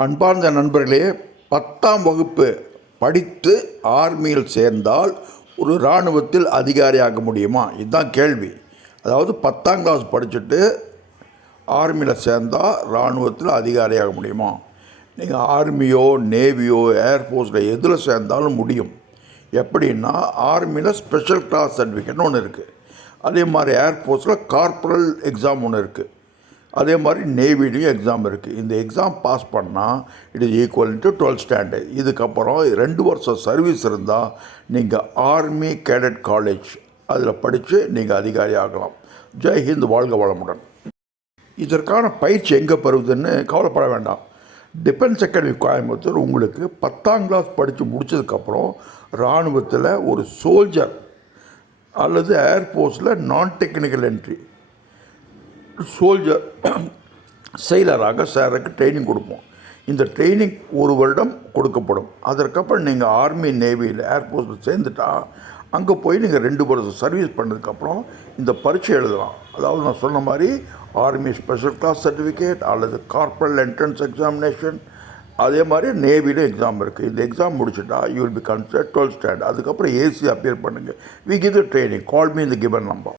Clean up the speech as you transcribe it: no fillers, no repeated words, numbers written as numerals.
அன்பார்ந்த நண்பர்களே, 10ஆம் வகுப்பு படித்து ஆர்மியில் சேர்ந்தால் ஒரு இராணுவத்தில் அதிகாரியாக முடியுமா? இதுதான் கேள்வி. அதாவது 10ஆம் கிளாஸ் படிச்சுட்டு ஆர்மியில் சேர்ந்தால் இராணுவத்தில் அதிகாரியாக முடியுமா? நீங்கள் ஆர்மியோ நேவியோ ஏர்ஃபோர்ஸில் எதில் சேர்ந்தாலும் முடியும். எப்படின்னா, ஆர்மியில் ஸ்பெஷல் கிளாஸ் சர்டிஃபிகேட்னு ஒன்று இருக்குது. அதே மாதிரி ஏர்ஃபோர்ஸில் கார்பரல் எக்ஸாம் ஒன்று இருக்குது. அதே மாதிரி நேவிலையும் எக்ஸாம் இருக்குது. இந்த எக்ஸாம் பாஸ் பண்ணால் it is equal to 12th standard. இதுக்கப்புறம் 2 வருஷம் சர்வீஸ் இருந்தால் நீங்கள் ஆர்மி கேடட் காலேஜ் அதில் படித்து நீங்கள் அதிகாரி ஆகலாம். ஜெய் ஹிந்த், வாழ்க வளமுடன். இதற்கான பயிற்சி எங்கே பெறுவதுன்னு கவலைப்பட வேண்டாம். டிஃபென்ஸ் அகாடமி கோயம்புத்தூர் உங்களுக்கு 10ஆம் கிளாஸ் படித்து முடித்ததுக்கப்புறம் இராணுவத்தில் ஒரு சோல்ஜர் அல்லது ஏர்ஃபோர்ஸில் நான் டெக்னிக்கல் என்ட்ரி சோல்ஜர் செயலராக சேரக்கு ட்ரைனிங் கொடுப்போம். இந்த ட்ரைனிங் 1 வருடம் கொடுக்கப்படும். அதற்கப்புறம் நீங்கள் ஆர்மி நேவியில் ஏர்ஃபோர்ஸில் சேர்ந்துட்டா அங்கே போய் நீங்கள் 2 வருஷம் சர்வீஸ் பண்ணதுக்கப்புறம் இந்த பரீட்சை எழுதலாம். அதாவது நான் சொன்ன மாதிரி ஆர்மி ஸ்பெஷல் கிளாஸ் சர்டிஃபிகேட் அல்லது கார்பரல் என்ட்ரன்ஸ் எக்ஸாமினேஷன், அதே மாதிரி நேவியில் எக்ஸாம் இருக்குது. இந்த எக்ஸாம் முடிச்சுட்டா you will be considered 12th standard. அதுக்கப்புறம் ஏசி அப்பியர் பண்ணுங்கள். We give the training. Call me இந்த கிவன் நம்பர்.